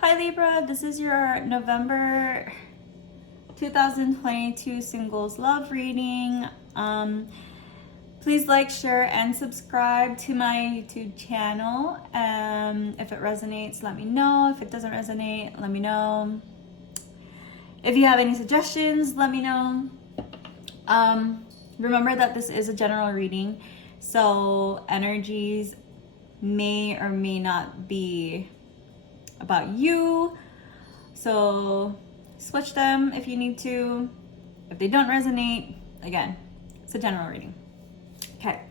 Hi Libra, this is your November 2022 singles love reading. Please like, share, and subscribe to my YouTube channel. If it resonates, let me know. If it doesn't resonate, let me know. If you have any suggestions, let me know. Remember that this is a general reading, so energies may or may not be about you. So switch them if you need to. If they don't resonate, again, it's a general reading. Okay,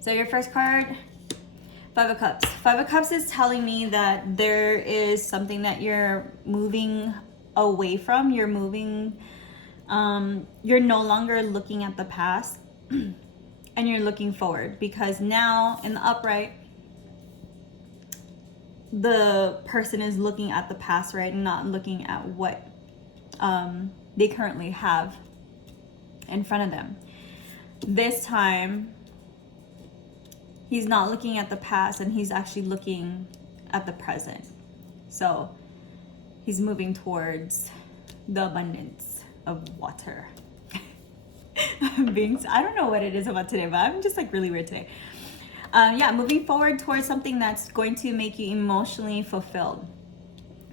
so your first card, Five of Cups. Five of Cups is telling me that there is something that you're moving away from. You're moving, you're no longer looking at the past and you're looking forward, because now in the upright, the person is looking at the past, right, and not looking at what they currently have in front of them. This time, he's not looking at the past and he's actually looking at the present. So he's moving towards the abundance of water. I don't know what it is about today, but I'm just like really weird today. Moving forward towards something that's going to make you emotionally fulfilled,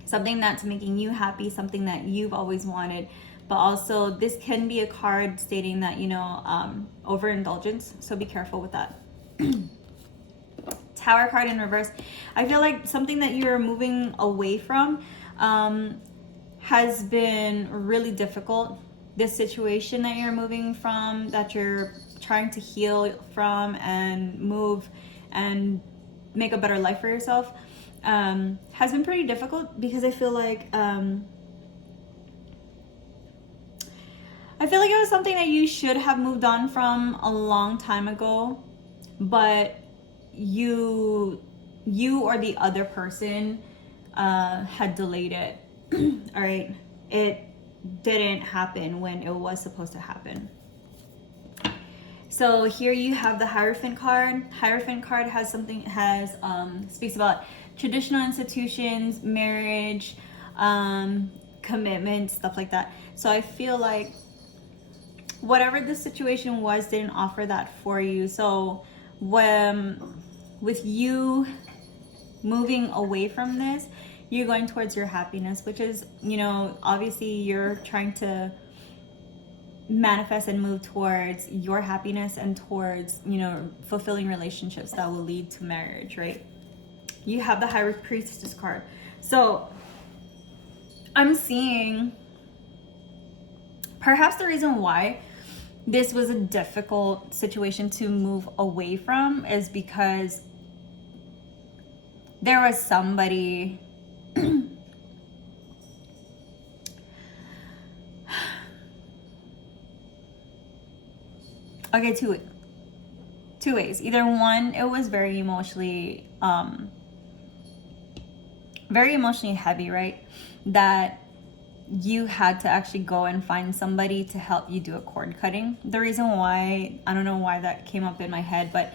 something that's making you happy, something that you've always wanted. But also this can be a card stating that, overindulgence, so be careful with that. Tower card in reverse. I feel like something that you're moving away from has been really difficult. This situation that you're moving from, that you're trying to heal from and move and make a better life for yourself, has been pretty difficult, because I feel like it was something that you should have moved on from a long time ago, but you or the other person had delayed it. All right, it didn't happen when it was supposed to happen. So here you have the Hierophant card. Hierophant card has speaks about traditional institutions, marriage, commitment, stuff like that. So I feel like whatever the situation was didn't offer that for you. So with you moving away from this, you're going towards your happiness, which is, obviously you're trying to manifest and move towards your happiness and towards, fulfilling relationships that will lead to marriage, right? You have the High Priestess card. So I'm seeing perhaps the reason why this was a difficult situation to move away from is because there was somebody okay, two ways. Either one, it was very emotionally heavy, right? That you had to actually go and find somebody to help you do a cord cutting. The reason why, I don't know why that came up in my head, but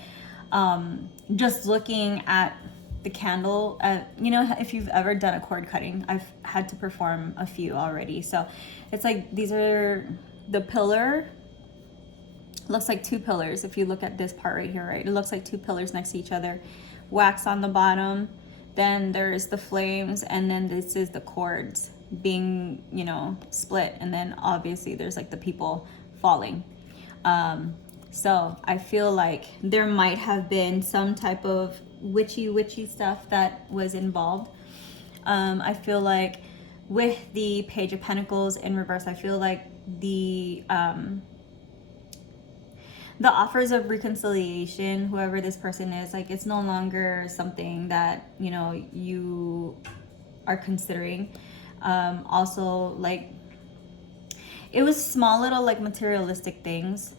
just looking at the candle, if you've ever done a cord cutting, I've had to perform a few already. So it's like, these are the pillar, looks like two pillars. If you look at this part right here, right, it looks like two pillars next to each other, wax on the bottom, then there's the flames, and then this is the cords being, split, and then obviously there's like the people falling. So I feel like there might have been some type of witchy stuff that was involved. I feel like with the Page of Pentacles in reverse, I feel like the offers of reconciliation, whoever this person is, like, it's no longer something that, you are considering. Also, like, it was small little, like, materialistic things.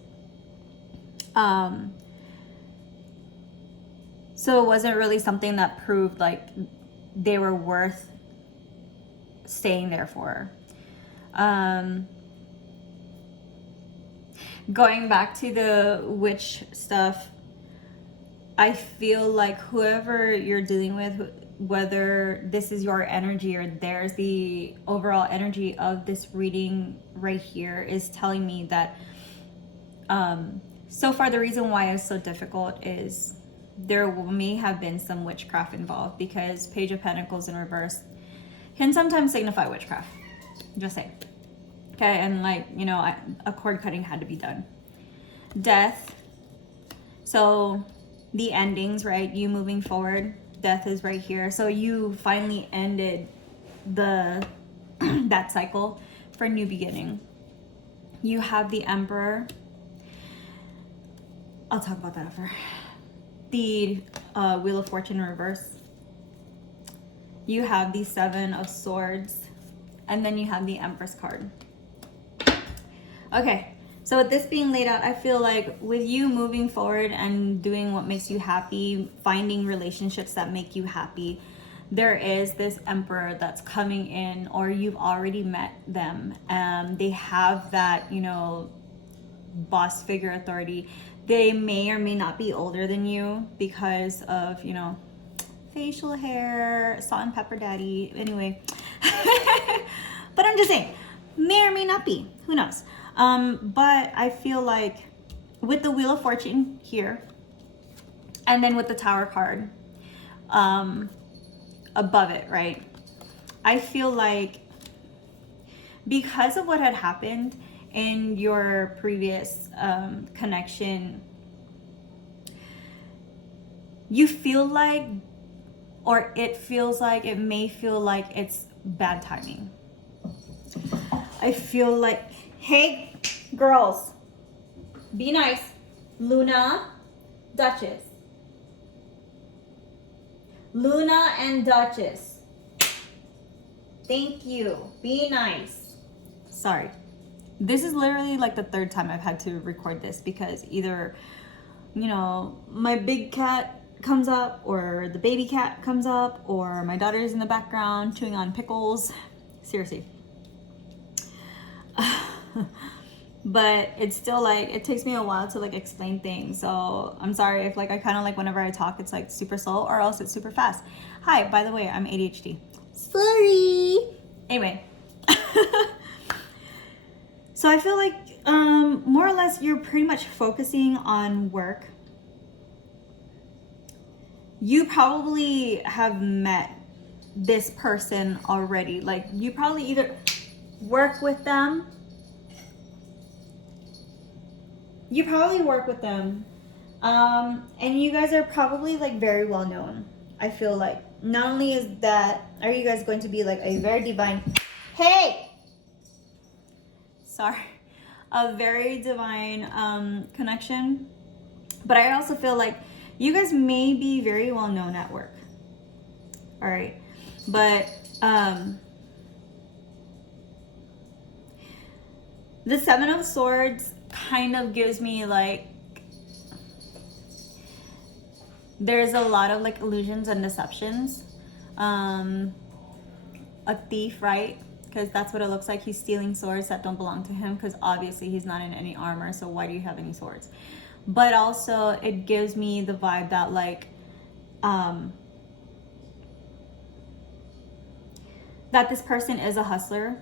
So it wasn't really something that proved like they were worth staying there for. Going back to the witch stuff, I feel like whoever you're dealing with, whether this is your energy or theirs, the overall energy of this reading right here is telling me that so far the reason why it's so difficult is there may have been some witchcraft involved, because Page of Pentacles in reverse can sometimes signify witchcraft. Just saying. Okay, and like, you know, a cord cutting had to be done. Death. So the endings, right? You moving forward. Death is right here. So you finally ended the that cycle for a new beginning. You have the Emperor. I'll talk about that after. The Wheel of Fortune in reverse. You have the Seven of Swords. And then you have the Empress card. Okay, so with this being laid out, I feel like with you moving forward and doing what makes you happy, finding relationships that make you happy, there is this Emperor that's coming in, or you've already met them. They have that, you know, boss figure authority. They may or may not be older than you because of, you know, facial hair, salt and pepper daddy. Anyway, but I'm just saying, may or may not be. Who knows? But I feel like with the Wheel of Fortune here, and then with the Tower card above it, right? I feel like because of what had happened in your previous connection, you feel like, or it feels like, it may feel like it's bad timing. I feel like, hey girls, be nice. Luna, Duchess. Luna and Duchess. Thank you. Be nice. Sorry. This is literally like the third time I've had to record this, because either, you know, my big cat comes up, or the baby cat comes up, or my daughter's in the background chewing on pickles. Seriously. But it's still like, it takes me a while to like explain things. So I'm sorry if like I kind of like whenever I talk it's like super slow, or else it's super fast. Hi, by the way, I'm ADHD. Sorry. Anyway. So I feel like more or less you're pretty much focusing on work. You probably have met this person already. Like you probably either work with them. You probably work with them. And you guys are probably like very well known. I feel like not only is that, are you guys going to be like a very divine, hey, sorry, a very divine connection. But I also feel like you guys may be very well known at work. All right. But the Seven of Swords kind of gives me like, there's a lot of like illusions and deceptions. A thief, right? Because that's what it looks like. He's stealing swords that don't belong to him, because obviously he's not in any armor, so why do you have any swords? But also it gives me the vibe that like that this person is a hustler.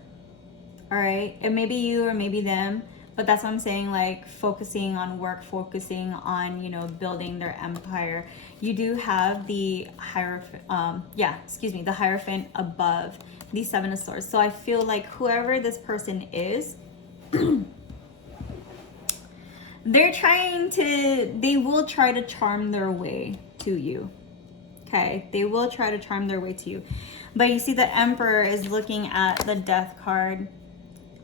All right, it may be you or maybe them, but that's what I'm saying, like focusing on work, focusing on, you know, building their empire. You do have the Hierophant, the Hierophant above the Seven of Swords. So I feel like whoever this person is, they will try to charm their way to you. Okay, they will try to charm their way to you. But you see the Emperor is looking at the Death card,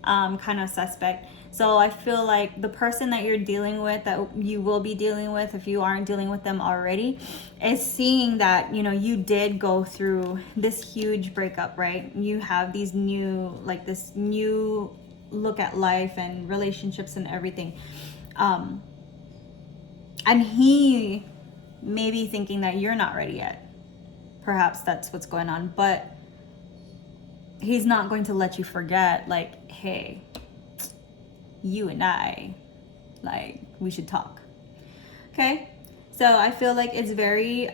kind of suspect. So I feel like the person that you're dealing with, that you will be dealing with if you aren't dealing with them already, is seeing that, you know, you did go through this huge breakup, right? You have these new, like this new look at life and relationships and everything. And he may be thinking that you're not ready yet. Perhaps that's what's going on, but he's not going to let you forget, like, hey, you and I, like, we should talk. Okay, so I feel like it's very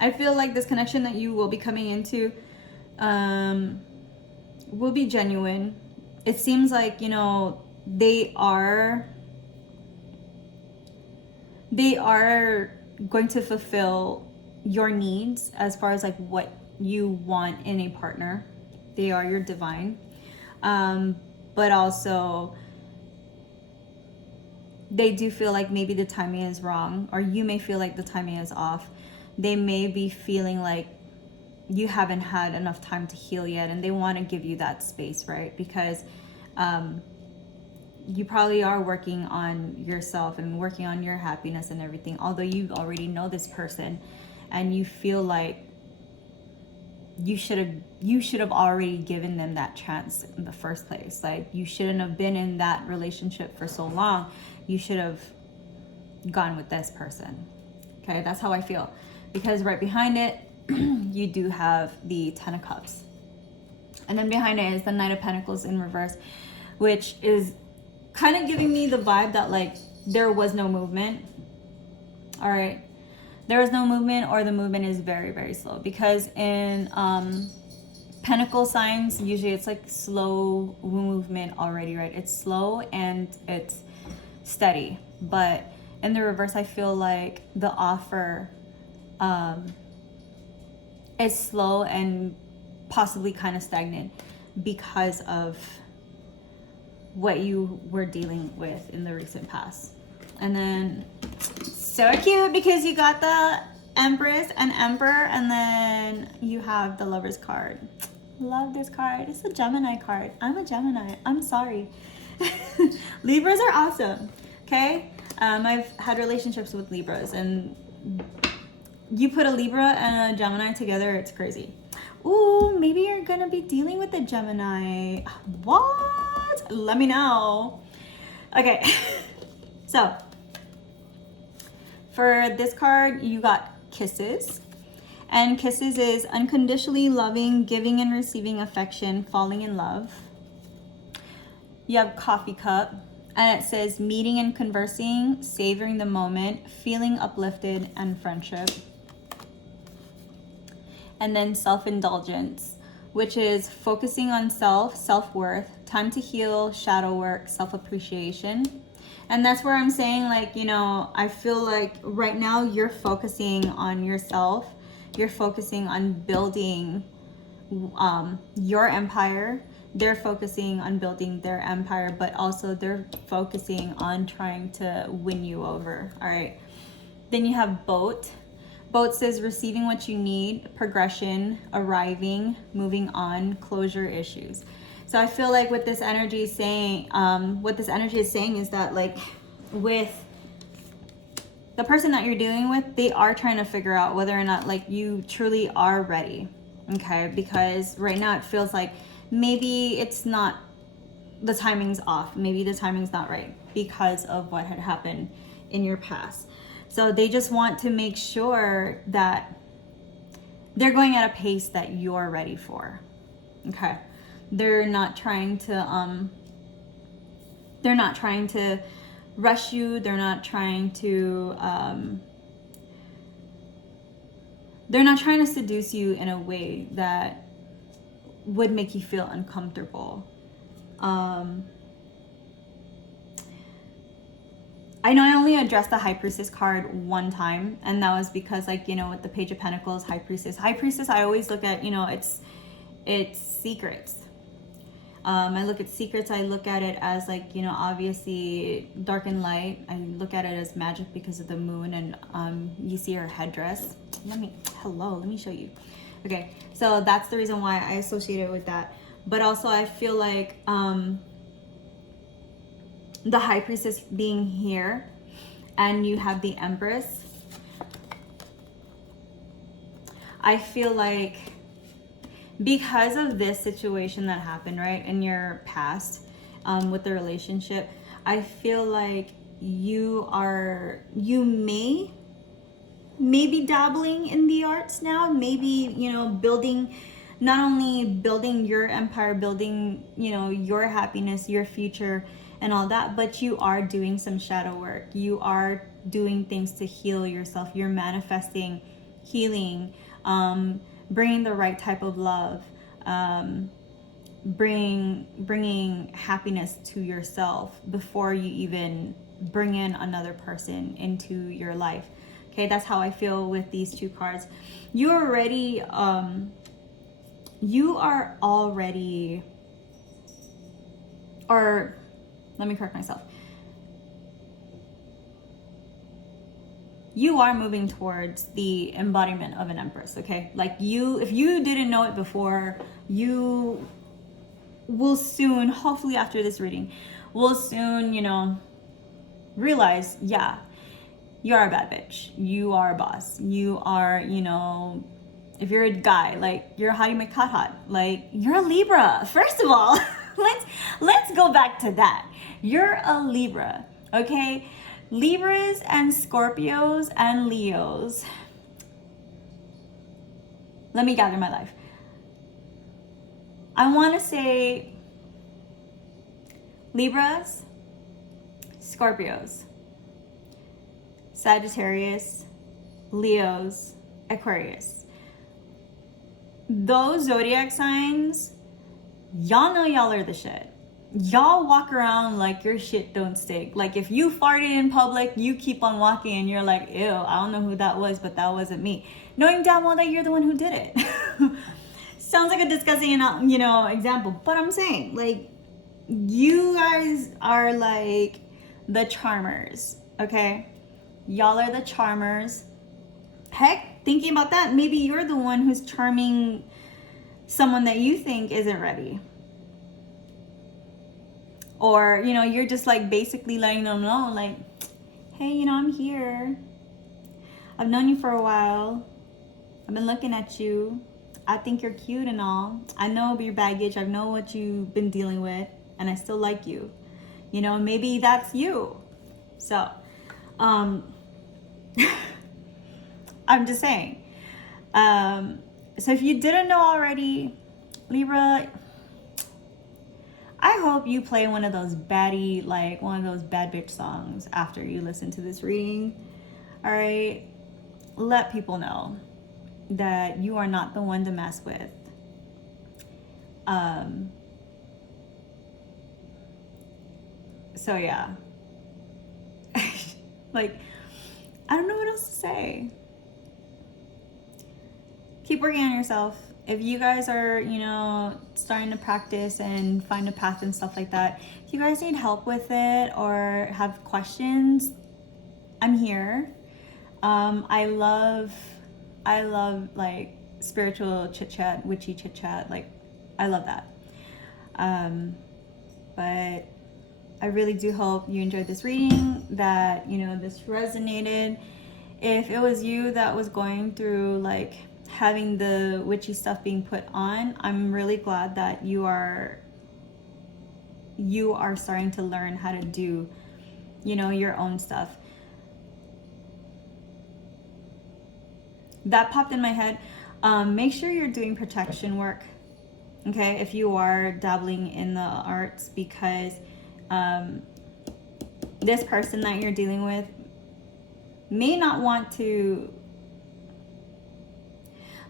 I feel like this connection that you will be coming into will be genuine. It seems like, you know, they are going to fulfill your needs as far as like what you want in a partner. They are your divine. But also they do feel like maybe the timing is wrong, or you may feel like the timing is off. They may be feeling like you haven't had enough time to heal yet, and they want to give you that space, right? Because you probably are working on yourself and working on your happiness and everything, although you already know this person and you feel like you should have already given them that chance in the first place. Like, you shouldn't have been in that relationship for so long. You should have gone with this person. Okay, that's how I feel. Because right behind it, you do have the Ten of Cups. And then behind it is the Knight of Pentacles in reverse, which is kind of giving me the vibe that like there was no movement. All right. There is no movement, or the movement is very, very slow. Because in Pentacle signs, usually it's like slow movement already, right? It's slow and it's steady. But in the reverse, I feel like the offer is slow and possibly kind of stagnant because of what you were dealing with in the recent past. And then so cute because you got the Empress and Emperor, and then you have the Lover's card. Love this card. It's a Gemini card. I'm a Gemini. I'm sorry. Libras are awesome. Okay? I've had relationships with Libras, and you put a Libra and a Gemini together, it's crazy. Ooh, maybe you're gonna be dealing with a Gemini. What? Let me know. Okay. So for this card, you got Kisses. And Kisses is unconditionally loving, giving and receiving affection, falling in love. You have Coffee Cup, and it says meeting and conversing, savoring the moment, feeling uplifted, and friendship. And then Self-Indulgence, which is focusing on self-worth, time to heal, shadow work, self-appreciation. And that's where I'm saying, like, you know, I feel like right now you're focusing on yourself. You're focusing on building your empire. They're focusing on building their empire, but also they're focusing on trying to win you over. All right. Then you have Boat. Boat says receiving what you need, progression, arriving, moving on, closure issues. So I feel like what this energy is saying, is that, like, with the person that you're dealing with, they are trying to figure out whether or not, like, you truly are ready. Okay, because right now it feels like maybe it's not, the timing's off. Maybe the timing's not right because of what had happened in your past. So they just want to make sure that they're going at a pace that you're ready for. Okay. They're not trying to rush you. They're not trying to seduce you in a way that would make you feel uncomfortable. I know I only addressed the High Priestess card one time, and that was because, like, you know, with the Page of Pentacles, High Priestess, I always look at, you know, it's secrets. I look at secrets. I look at it as, like, you know, obviously dark and light. I look at it as magic because of the moon, and you see her headdress. Let me show you. Okay, so that's the reason why I associate it with that. But also I feel like the High Priestess being here, and you have the Empress, I feel like because of this situation that happened, right, in your past with the relationship, I feel like you may be dabbling in the arts now, maybe, you know, not only building your empire, building, you know, your happiness, your future and all that, but you are doing some shadow work. You are doing things to heal yourself. You're manifesting healing, bringing the right type of love, bringing happiness to yourself before you even bring in another person into your life. Okay, that's how I feel with these two cards. You are already, or let me correct myself. You are moving towards the embodiment of an empress, okay? Like if you didn't know it before, you will soon, hopefully after this reading, will soon, realize, yeah, you are a bad bitch. You are a boss. You are, if you're a guy, like you're a hottie McHot, like you're a Libra. First of all, let's go back to that. You're a Libra, okay? Libras and Scorpios and Leos. Let me gather my life. I want to say Libras, Scorpios, Sagittarius, Leos, Aquarius. Those zodiac signs, y'all know y'all are the shit. Y'all walk around like your shit don't stink. Like if you farted in public, you keep on walking and you're like, ew, I don't know who that was, but that wasn't me. Knowing damn well that you're the one who did it. Sounds like a disgusting, example, but I'm saying, like, you guys are like the charmers, okay? Y'all are the charmers. Heck, thinking about that, maybe you're the one who's charming someone that you think isn't ready. Or, you're just like basically letting them know, like, hey, I'm here. I've known you for a while. I've been looking at you. I think you're cute and all. I know your baggage. I know what you've been dealing with, and I still like you. Maybe that's you. So, I'm just saying. So if you didn't know already, Libra, I hope you play one of those baddie, like one of those bad bitch songs after you listen to this reading. All right? Let people know that you are not the one to mess with. So yeah. Like, I don't know what else to say. Keep working on yourself. If you guys are, starting to practice and find a path and stuff like that, if you guys need help with it or have questions, I'm here. I love like spiritual chit chat, witchy chit chat. Like, I love that. But I really do hope you enjoyed this reading, that, this resonated. If it was you that was going through like having the witchy stuff being put on, I'm really glad that you are starting to learn how to do, your own stuff. That popped in my head. Make sure you're doing protection work, okay, if you are dabbling in the arts, because this person that you're dealing with may not want to,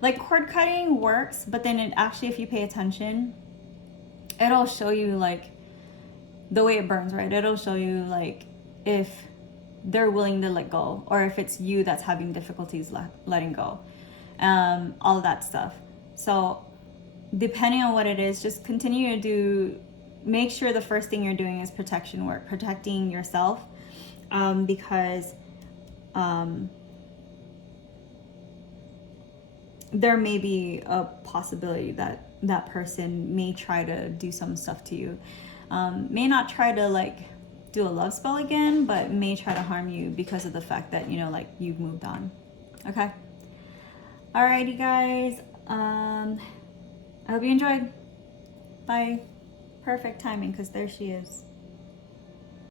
like, cord cutting works, but then it actually, if you pay attention, it'll show you like the way it burns, right? It'll show you like if they're willing to let go, or if it's you that's having difficulties letting go, all of that stuff. So depending on what it is, just continue to make sure the first thing you're doing is protection work, protecting yourself, because there may be a possibility that that person may try to do some stuff to you. May not try to like do a love spell again, but may try to harm you because of the fact that, like, you've moved on. Okay? Alrighty, guys. I hope you enjoyed. Bye. Perfect timing, because there she is.